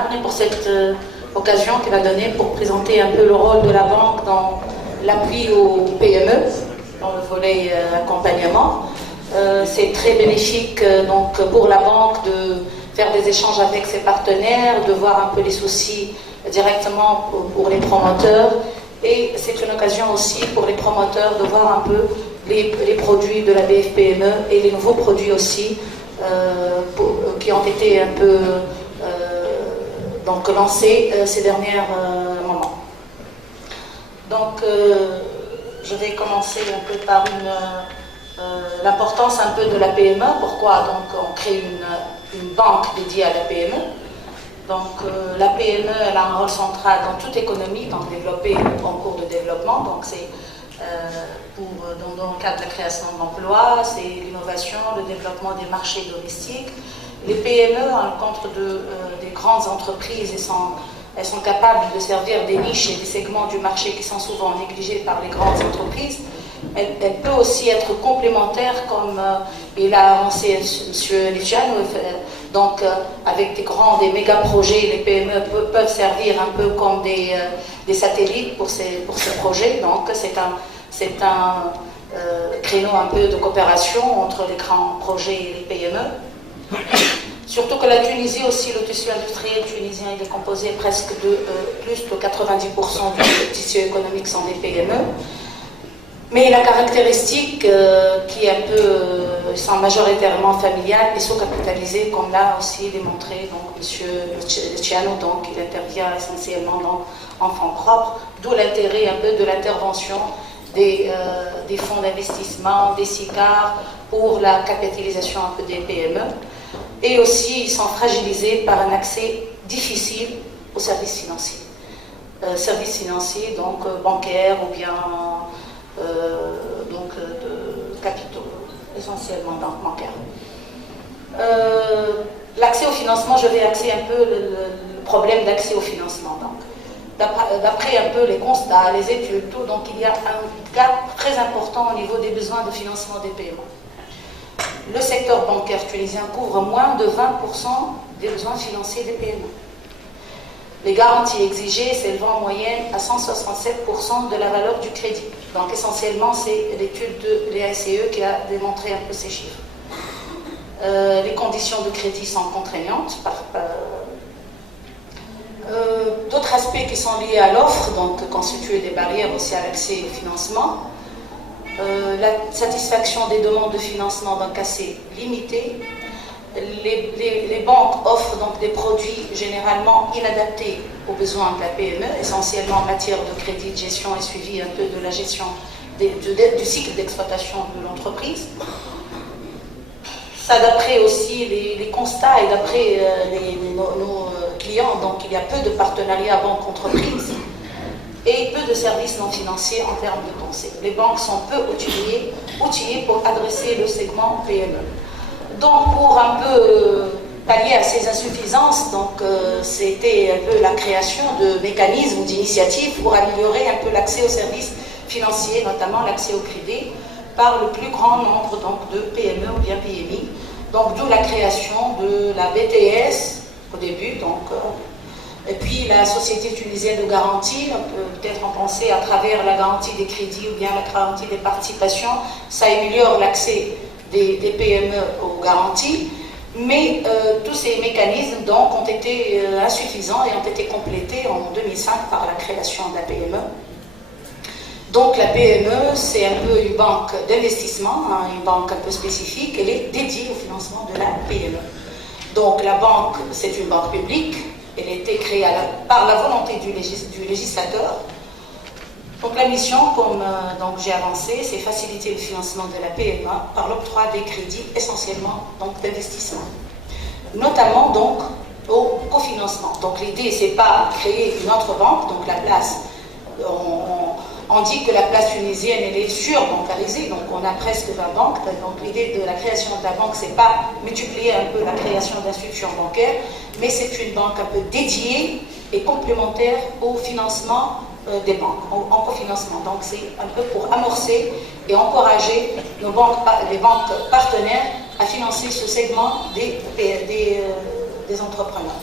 Nabri pour cette occasion qu'il a donnée pour présenter un peu le rôle de la banque dans l'appui aux PME, dans le volet accompagnement. C'est très bénéfique donc, pour la banque de faire des échanges avec ses partenaires, de voir un peu les soucis directement pour les promoteurs. Et c'est une occasion aussi pour les promoteurs de voir un peu les produits de la BFPME et les nouveaux produits aussi qui ont été un peu donc lancés ces derniers moments. Donc je vais commencer un peu par l'importance un peu de la PME. Pourquoi donc on crée une banque dédiée à la PME. Donc la PME elle a un rôle central dans toute économie, donc développée en cours de développement. Donc c'est dans le cadre de la création d'emplois, c'est l'innovation, le développement des marchés domestiques. Les PME, à l'encontre des grandes entreprises, elles sont capables de servir des niches et des segments du marché qui sont souvent négligés par les grandes entreprises. Elle peut aussi être complémentaire, comme il a avancé M. Luciano. Donc, avec des méga projets, les PME peuvent servir un peu comme des satellites pour ces projets. Donc, c'est un créneau un peu de coopération entre les grands projets et les PME. Surtout que la Tunisie aussi, le tissu industriel tunisien, il est composé presque de plus de 90% du tissu économique sont des PME. Mais la caractéristique qui est un peu, sont majoritairement familiales et sous-capitalisées, comme l'a aussi démontré donc, M. Luciano, donc il intervient essentiellement en fonds propres, d'où l'intérêt un peu de l'intervention des fonds d'investissement, des SICAR, pour la capitalisation un peu des PME. Et aussi, ils sont fragilisés par un accès difficile aux services financiers. Services financiers, donc bancaires ou bien de capitaux, essentiellement bancaires. L'accès au financement, je vais axer un peu le problème d'accès au financement. D'après un peu les constats, les études, tout, donc il y a un gap très important au niveau des besoins de financement des PME. Le secteur bancaire tunisien couvre moins de 20% des besoins financiers des PME. Les garanties exigées s'élevant en moyenne à 167% de la valeur du crédit. Donc essentiellement, c'est l'étude de l'EACE qui a démontré un peu ces chiffres. Les conditions de crédit sont contraignantes. D'autres aspects qui sont liés à l'offre, donc constituent des barrières aussi à l'accès au financement. La satisfaction des demandes de financement donc assez limitée. Les banques offrent donc des produits généralement inadaptés aux besoins de la PME, essentiellement en matière de crédit, de gestion et suivi un peu de la gestion du cycle d'exploitation de l'entreprise. Ça, d'après aussi les constats et d'après nos clients, donc il y a peu de partenariats banque-entreprise et peu de services non financiers en termes de conseil. Les banques sont peu outillées pour adresser le segment PME. Donc, pour un peu pallier à ces insuffisances, c'était un peu la création de mécanismes ou d'initiatives pour améliorer un peu l'accès aux services financiers, notamment l'accès au crédit, par le plus grand nombre donc, de PME ou bien PMI. Donc, d'où la création de la BTS au début, et puis la Société tunisienne de garantie, on peut peut-être en penser à travers la garantie des crédits ou bien la garantie des participations, ça améliore l'accès des PME aux garanties, mais tous ces mécanismes donc, ont été insuffisants et ont été complétés en 2005 par la création de la PME. Donc la PME, c'est un peu une banque d'investissement, une banque un peu spécifique, elle est dédiée au financement de la PME. Donc la banque, c'est une banque publique, elle a été créée par la volonté du législateur. Donc la mission, comme j'ai avancé, c'est faciliter le financement de la PME par l'octroi des crédits essentiellement d'investissement, notamment donc au cofinancement. Donc l'idée, c'est pas créer une autre banque, donc la place, on dit que la place tunisienne, elle est surbancarisée, donc on a presque 20 banques. Donc l'idée de la création de la banque, c'est pas multiplier un peu la création d'institutions bancaires, mais c'est une banque un peu dédiée et complémentaire au financement des banques, en cofinancement. Donc c'est un peu pour amorcer et encourager les banques partenaires à financer ce segment des entrepreneurs.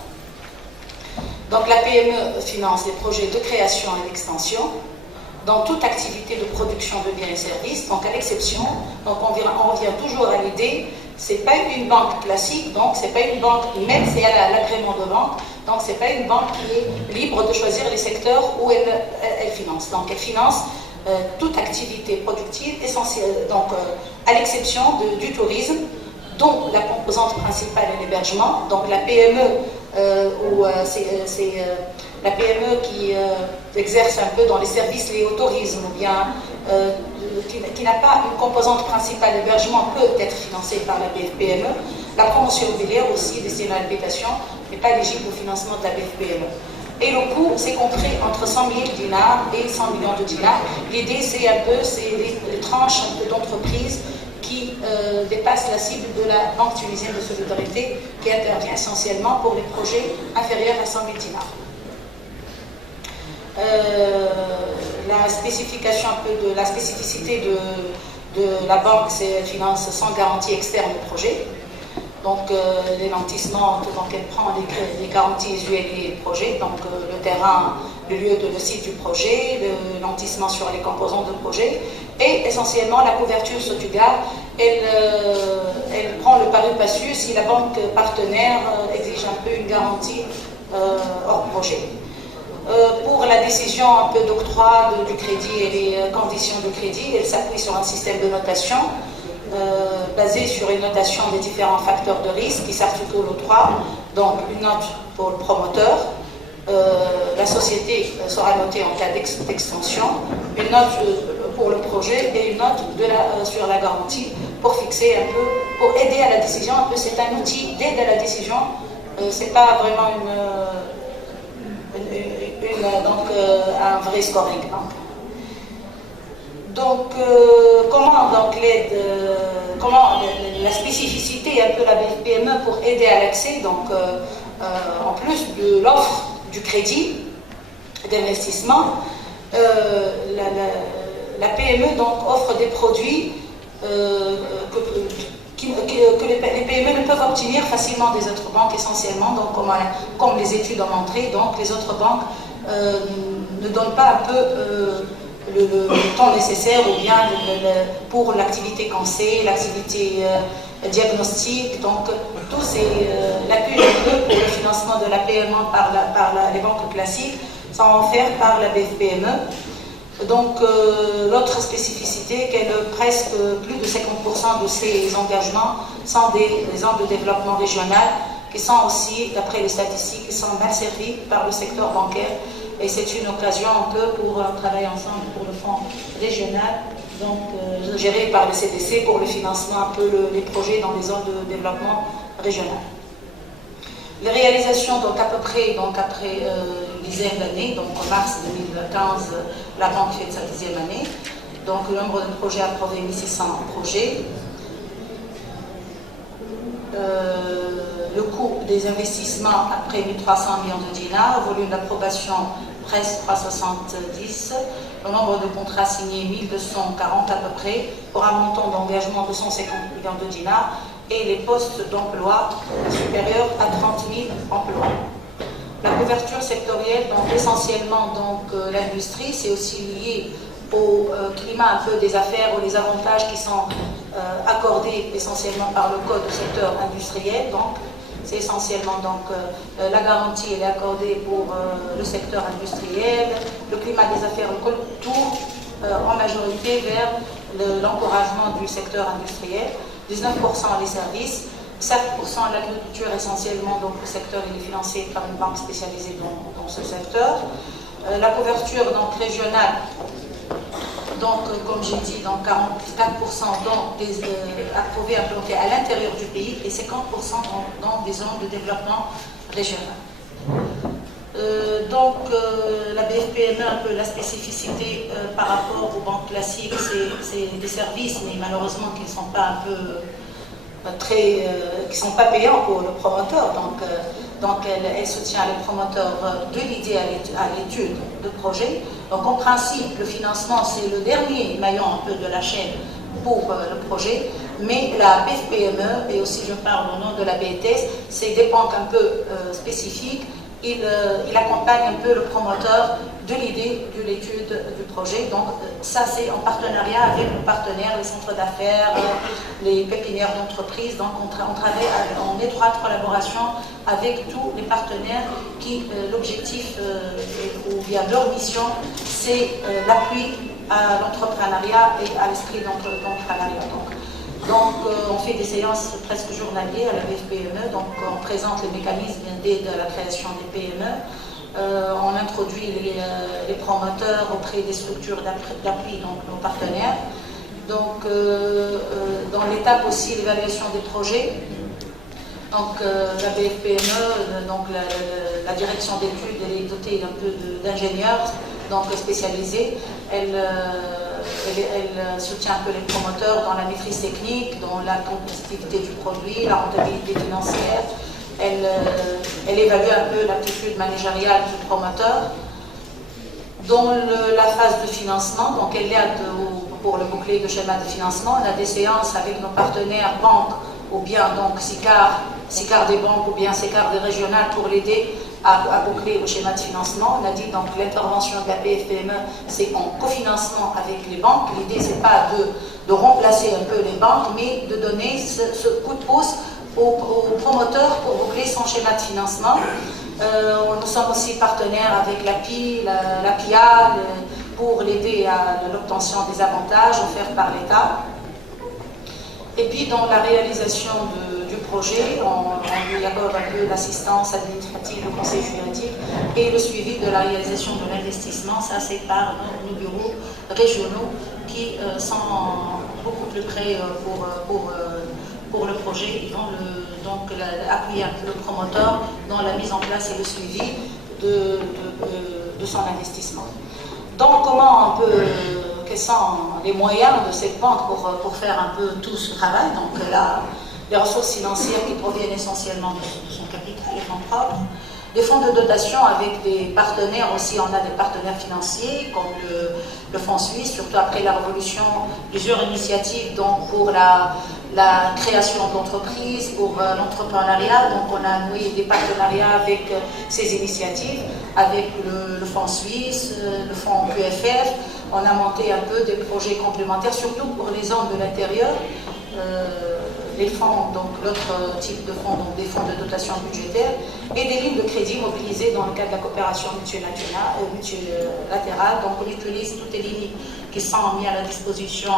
Donc la PME finance des projets de création et d'extension dans toute activité de production de biens et services, donc à l'exception, donc on revient toujours à l'idée, c'est pas une banque classique, donc c'est pas une banque, même si elle a l'agrément de banque, donc c'est pas une banque qui est libre de choisir les secteurs où elle finance. Donc elle finance toute activité productive essentielle, donc à l'exception du tourisme, dont la composante principale est l'hébergement. Donc la PME, c'est la PME qui exerce un peu dans les services liés au tourisme, ou bien qui n'a pas une composante principale d'hébergement, peut être financée par la BFPME. La promotion immobilière aussi, destinée à l'habitation, n'est pas éligible au financement de la BFPME. Et le coût, c'est compris entre 100 000 dinars et 100 millions de dinars. L'idée, c'est un peu, c'est les tranches d'entreprises qui dépassent la cible de la Banque tunisienne de solidarité, qui intervient essentiellement pour les projets inférieurs à 100 000 dinars. La spécification un peu de la spécificité de la banque, c'est qu'elle finance sans garantie externe le projet. Donc les nantissements, donc elle prend les garanties usuelles liées au projet, donc le terrain, le lieu de le site du projet, le nantissement sur les composants de projet, et essentiellement la couverture Sotugar, elle prend le pari passu si la banque partenaire exige un peu une garantie hors projet. Pour la décision un peu d'octroi du crédit et les conditions de crédit, elle s'appuie sur un système de notation basé sur une notation des différents facteurs de risque qui s'articulent aux trois. Donc une note pour le promoteur, la société sera notée en cas d'extension, une note pour le projet et une note sur la garantie pour fixer un peu, pour aider à la décision. Un peu, c'est un outil d'aide à la décision. C'est pas vraiment un vrai scoring. Donc, comment donc l'aide, comment la spécificité un peu la BFPME pour aider à l'accès, donc en plus de l'offre du crédit d'investissement, la PME donc offre des produits que les PME ne peuvent obtenir facilement des autres banques essentiellement, donc comme les études ont montré, donc les autres banques ne donnent pas un peu le temps nécessaire ou bien pour l'activité conseil, l'activité diagnostic, donc tout c'est l'appui pour le financement de la PME par les banques classiques sont offerts par la BFPME. Donc l'autre spécificité, qu'elle presque plus de 50% de ces engagements sont des zones de développement régional qui sont aussi, d'après les statistiques, qui sont mal servis par le secteur bancaire. Et c'est une occasion un peu pour travailler ensemble pour le fonds régional, donc géré par le CDC pour le financement un peu les projets dans les zones de développement régional. Les réalisations, donc à peu près, donc après une dizaine d'années, donc en mars 2015, la banque fait sa 10e année. Donc le nombre de projets approuvés, 1600 projets. Le coût des investissements après 1300 millions de dinars, volume d'approbation presque 370, le nombre de contrats signés 1240 à peu près, pour un montant d'engagement de 150 millions de dinars, et les postes d'emploi supérieurs à 30 000 emplois. La couverture sectorielle, donc essentiellement l'industrie, c'est aussi lié au climat un peu des affaires ou les avantages qui sont accordés essentiellement par le code du secteur industriel. Donc c'est essentiellement la garantie elle est accordée pour le secteur industriel, le climat des affaires, tout en majorité vers l'encouragement du secteur industriel, 19% les services, 7% l'agriculture essentiellement, donc le secteur il est financé par une banque spécialisée dans ce secteur. La couverture donc régionale, donc comme j'ai dit, donc 44% approuvés implantés à l'intérieur du pays et 50% dans des zones de développement régional. La BFPME, un peu la spécificité par rapport aux banques classiques, c'est des services, mais malheureusement qui ne sont pas un peu qui sont pas payants pour le promoteur. Donc elle soutient les promoteurs de l'idée à l'étude de projet. Donc en principe, le financement, c'est le dernier maillon un peu de la chaîne pour le projet, mais la BFPME, et aussi je parle au nom de la BTS, c'est des banques un peu spécifiques il accompagne un peu le promoteur de l'idée, de l'étude du projet. Donc ça, c'est en partenariat avec nos partenaires, les centres d'affaires, les pépinières d'entreprise. Donc on travaille en étroite collaboration avec tous les partenaires qui, l'objectif ou bien leur mission, c'est l'appui à l'entrepreneuriat et à l'esprit d'entrepreneuriat. Donc on fait des séances presque journalières à la BFPME, donc on présente les mécanismes d'aide à la création des PME, on introduit les promoteurs auprès des structures d'appui, donc nos partenaires. Donc dans l'étape aussi l'évaluation des projets, donc la BFPME, donc la direction d'études, elle est dotée d'un peu d'ingénieurs donc spécialisés. Elle soutient un peu les promoteurs dans la maîtrise technique, dans la compétitivité du produit, la rentabilité financière. Elle évalue un peu l'aptitude managériale du promoteur. Dans la phase de financement, donc elle aide pour le bouclier de schéma de financement. On a des séances avec nos partenaires banques ou bien donc SICAR des banques ou bien SICAR des régionales pour l'aider à boucler le schéma de financement. On a dit donc l'intervention de la BFPME, c'est en cofinancement avec les banques. L'idée, c'est pas de remplacer un peu les banques, mais de donner ce coup de pouce au promoteur pour boucler son schéma de financement. Nous sommes aussi partenaires avec l'API, la PIA, pour l'aider à l'obtention des avantages offerts par l'État. Et puis dans la réalisation du projet, on lui accorde un peu l'assistance administrative, le conseil juridique et le suivi de la réalisation de l'investissement. Ça, c'est par nos bureaux régionaux qui sont beaucoup plus près pour le projet et vont donc appuyer un peu le promoteur dans la mise en place et le suivi de son investissement. Donc comment on peut... quels sont les moyens de cette banque pour faire un peu tout ce travail. Donc là, les ressources financières qui proviennent essentiellement de son capital, les fonds propres, des fonds de dotation avec des partenaires aussi. On a des partenaires financiers comme le Fonds suisse, surtout après la Révolution, plusieurs initiatives donc, pour la création d'entreprises, pour l'entrepreneuriat. Donc on a noué des partenariats avec ces initiatives, avec le Fonds suisse, le Fonds QFF. On a monté un peu des projets complémentaires, surtout pour les zones de l'intérieur. Les fonds, donc l'autre type de fonds, donc des fonds de dotation budgétaire, et des lignes de crédit mobilisées dans le cadre de la coopération multilatérale. Donc on utilise toutes les lignes qui sont mises à la disposition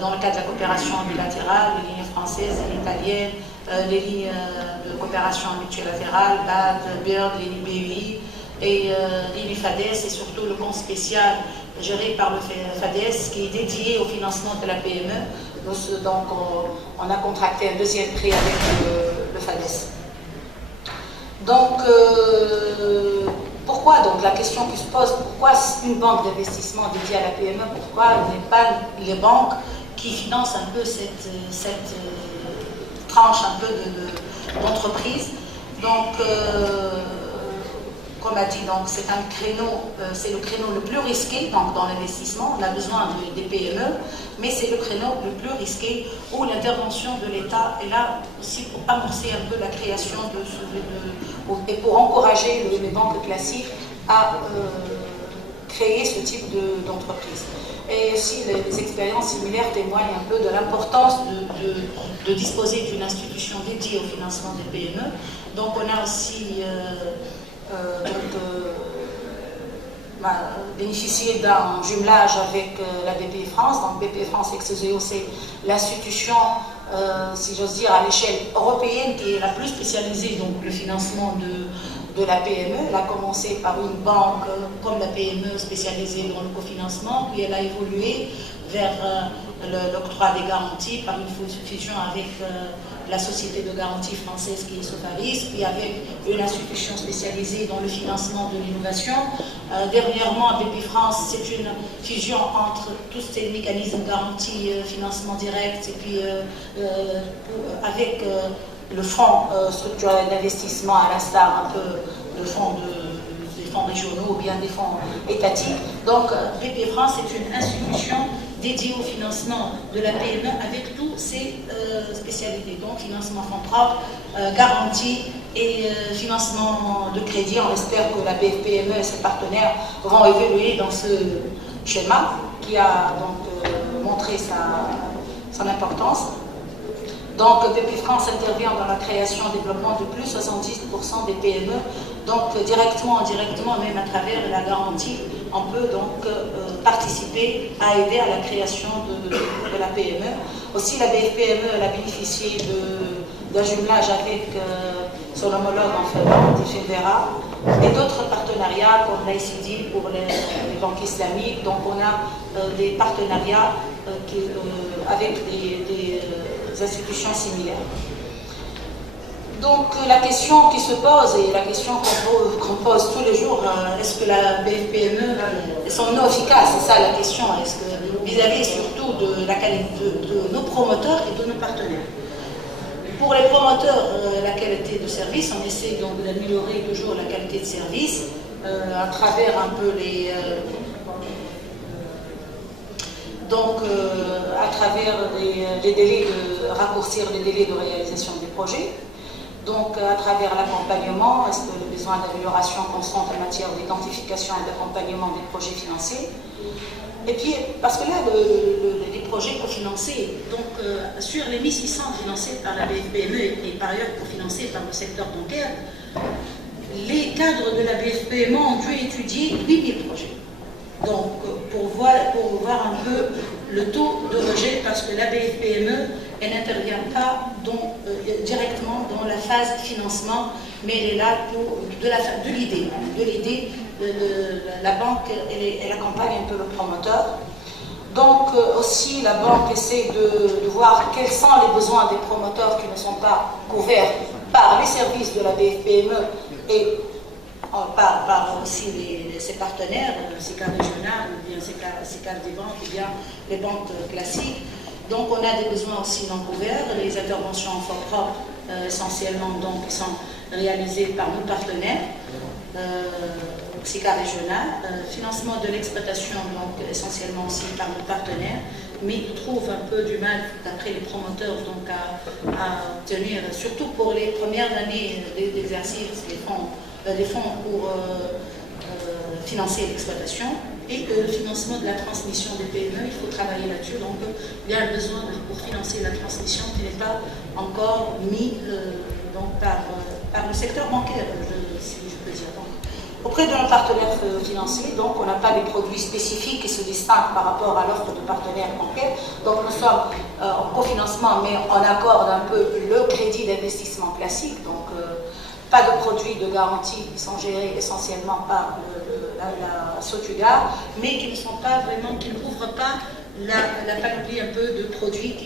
dans le cadre de la coopération bilatérale, les lignes françaises, les lignes italiennes, les lignes de coopération multilatérale, BAD, BIRD, les lignes BUI, et lignes FADES, et surtout le compte spécial géré par le FADES qui est dédié au financement de la PME. Donc on a contracté un deuxième prêt avec le FADES. Donc pourquoi donc la question qui se pose, pourquoi une banque d'investissement dédiée à la PME, pourquoi il n'est pas les banques qui financent un peu cette tranche un peu d'entreprise. Donc comme a dit, c'est un créneau, c'est le créneau le plus risqué donc, dans l'investissement. On a besoin des PME, mais c'est le créneau le plus risqué où l'intervention de l'État est là aussi pour amorcer un peu la création et pour encourager les banques classiques à créer ce type d'entreprise. Et aussi, les expériences similaires témoignent un peu de l'importance de disposer d'une institution dédiée au financement des PME. Donc, on a aussi bénéficié d'un jumelage avec la BPI France. Donc, BPI France Exoseo, c'est l'institution, si j'ose dire, à l'échelle européenne qui est la plus spécialisée dans le financement de la PME. Elle a commencé par une banque comme la PME spécialisée dans le cofinancement, puis elle a évolué vers l'octroi des garanties par une fusion avec la société de garantie française qui est Sofaris, puis avec une institution spécialisée dans le financement de l'innovation. Dernièrement, BPI France, c'est une fusion entre tous ces mécanismes de garantie, financement direct, et puis avec le fonds structurel d'investissement, à l'instar un peu des fonds régionaux ou bien des fonds étatiques. Donc, BPI France est une institution dédiée au financement de la PME avec toutes ses spécialités, donc financement fonds propres, garantie et financement de crédit. On espère que la BFPME et ses partenaires vont évoluer dans ce schéma qui a donc montré son importance. Donc, Bpifrance intervient dans la création et développement de plus de 70% des PME. Donc, directement, indirectement, même à travers la garantie, on peut donc participer à aider à la création de la PME. Aussi, la BFPME elle a bénéficié d'un jumelage avec son homologue en Finlande, Finvera, et d'autres partenariats comme l'ICD pour les banques islamiques. Donc, on a des partenariats avec des institutions similaires. Donc la question qui se pose et la question qu'on pose tous les jours, est-ce que la BFPME sont non efficaces? C'est ça la question. Est-ce que vis-à-vis surtout de la qualité de nos promoteurs et de nos partenaires? Pour les promoteurs, la qualité de service, on essaie donc d'améliorer toujours la qualité de service à travers un peu les à travers les délais raccourcir les délais de réalisation des projets. Donc, à travers l'accompagnement, est-ce que le besoin d'amélioration constante en matière d'identification et d'accompagnement des projets financés? Et puis, parce que là, les projets cofinancés, donc sur les 1600 financés par la BFPME et par ailleurs cofinancés par le secteur bancaire, les cadres de la BFPME ont dû étudier 8000 projets. Donc, pour voir un peu le taux de rejet, parce que la BFPME, elle n'intervient pas directement dans la phase de financement, mais elle est là pour de l'idée. La banque, elle accompagne un peu le promoteur. Donc, aussi, la banque essaie de voir quels sont les besoins des promoteurs qui ne sont pas couverts par les services de la BFPME et par aussi ses partenaires, SICAV régionales, ou bien SICAV des banques, ou bien les banques classiques. Donc on a des besoins aussi non couverts, les interventions en fonds propres essentiellement donc, qui sont réalisées par nos partenaires, SICAV régional, financement de l'exploitation donc essentiellement aussi par nos partenaires, mais ils trouvent un peu du mal d'après les promoteurs donc à obtenir, surtout pour les premières années d'exercice, les fonds pour financer l'exploitation et le financement de la transmission des PME, il faut travailler là-dessus. Donc il y a un besoin pour financer la transmission qui n'est pas encore mis donc, par le secteur bancaire, si je peux dire. Donc, auprès de nos partenaires financiers, donc on n'a pas des produits spécifiques qui se distinguent par rapport à l'offre de partenaires bancaires. Donc nous sommes en cofinancement, mais on accorde un peu le crédit d'investissement classique. Donc pas de produits de garantie qui sont gérés essentiellement par la Sotugar, mais qui ne sont pas vraiment, qui ne couvrent pas la panoplie un peu de produits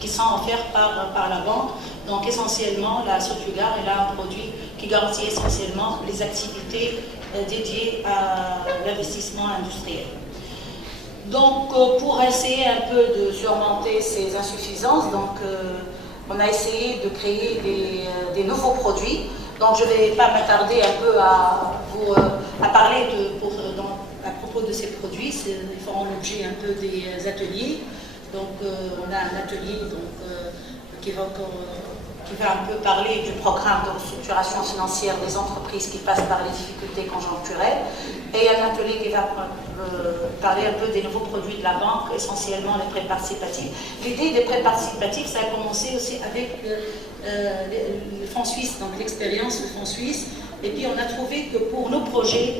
qui sont offerts par la banque. Donc essentiellement, la Sotugar est là un produit qui garantit essentiellement les activités dédiées à l'investissement industriel. Donc pour essayer un peu de surmonter ces insuffisances, donc on a essayé de créer des nouveaux produits. Donc je ne vais pas m'attarder un peu à parler à propos de ces produits. Ils feront l'objet un peu des ateliers. Donc on a un atelier qui va un peu parler du programme de restructuration financière des entreprises qui passent par les difficultés conjoncturelles. Et un atelier qui va parler un peu des nouveaux produits de la banque, essentiellement les prêts participatifs. L'idée des prêts participatifs, ça a commencé aussi avec le fonds suisse, donc l'expérience du fonds suisse. Et puis on a trouvé que pour nos projets,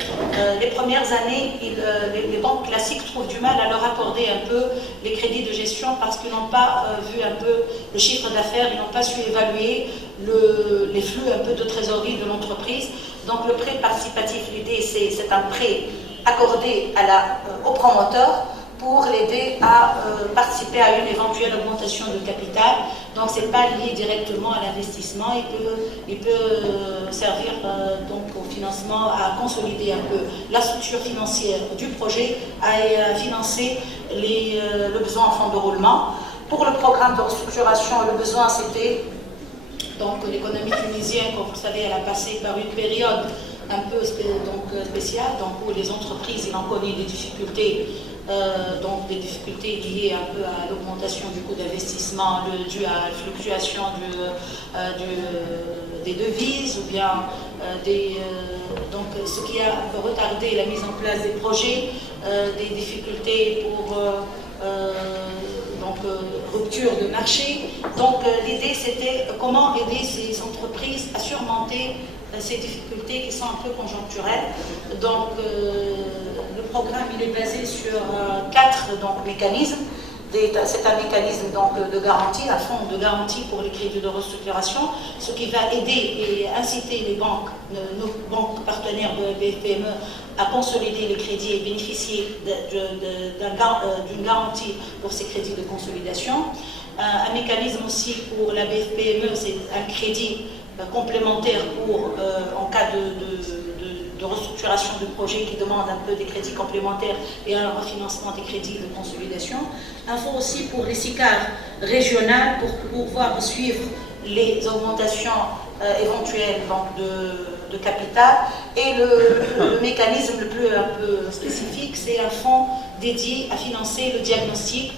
les premières années, les banques classiques trouvent du mal à leur accorder un peu les crédits de gestion parce qu'ils n'ont pas vu un peu le chiffre d'affaires, ils n'ont pas su évaluer les flux un peu de trésorerie de l'entreprise. Donc le prêt participatif, l'idée c'est un prêt accordé au promoteur pour l'aider à participer à une éventuelle augmentation de capital. Donc ce n'est pas lié directement à l'investissement, il peut servir donc au financement, à consolider un peu la structure financière du projet, à financer le besoin en fonds de roulement. Pour le programme de restructuration, le besoin c'était, donc l'économie tunisienne, comme vous le savez, elle a passé par une période un peu spéciale, donc où les entreprises, ils ont connu des difficultés donc des difficultés liées un peu à l'augmentation du coût d'investissement dû à la fluctuation des devises, ou bien donc ce qui a un peu retardé la mise en place des projets, des difficultés pour rupture de marché. Donc l'idée c'était comment aider ces entreprises à surmonter ces difficultés qui sont un peu conjoncturelles. Donc le programme il est basé sur 4 mécanismes. C'est un mécanisme de garantie, un fonds de garantie pour les crédits de restructuration, ce qui va aider et inciter les banques, nos banques partenaires de BFPME à consolider les crédits et bénéficier d'une garantie pour ces crédits de consolidation. Un mécanisme aussi pour la BFPME, c'est un crédit complémentaire en cas de restructuration de projets qui demandent un peu des crédits complémentaires et un refinancement des crédits de consolidation. Un fonds aussi pour les SICAR régionales pour pouvoir suivre les augmentations éventuelles de capital. Et le mécanisme le plus un peu spécifique, c'est un fonds dédié à financer le diagnostic.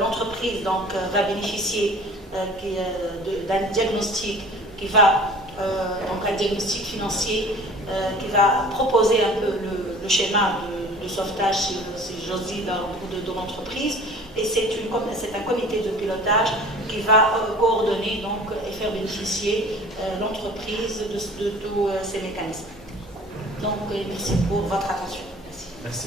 L'entreprise va bénéficier d'un diagnostic qui va un diagnostic financier qui va proposer un peu le schéma de sauvetage, si j'ose dire, de l'entreprise. Et c'est un comité de pilotage qui va coordonner et faire bénéficier l'entreprise de tous ces mécanismes. Donc, merci pour votre attention. Merci.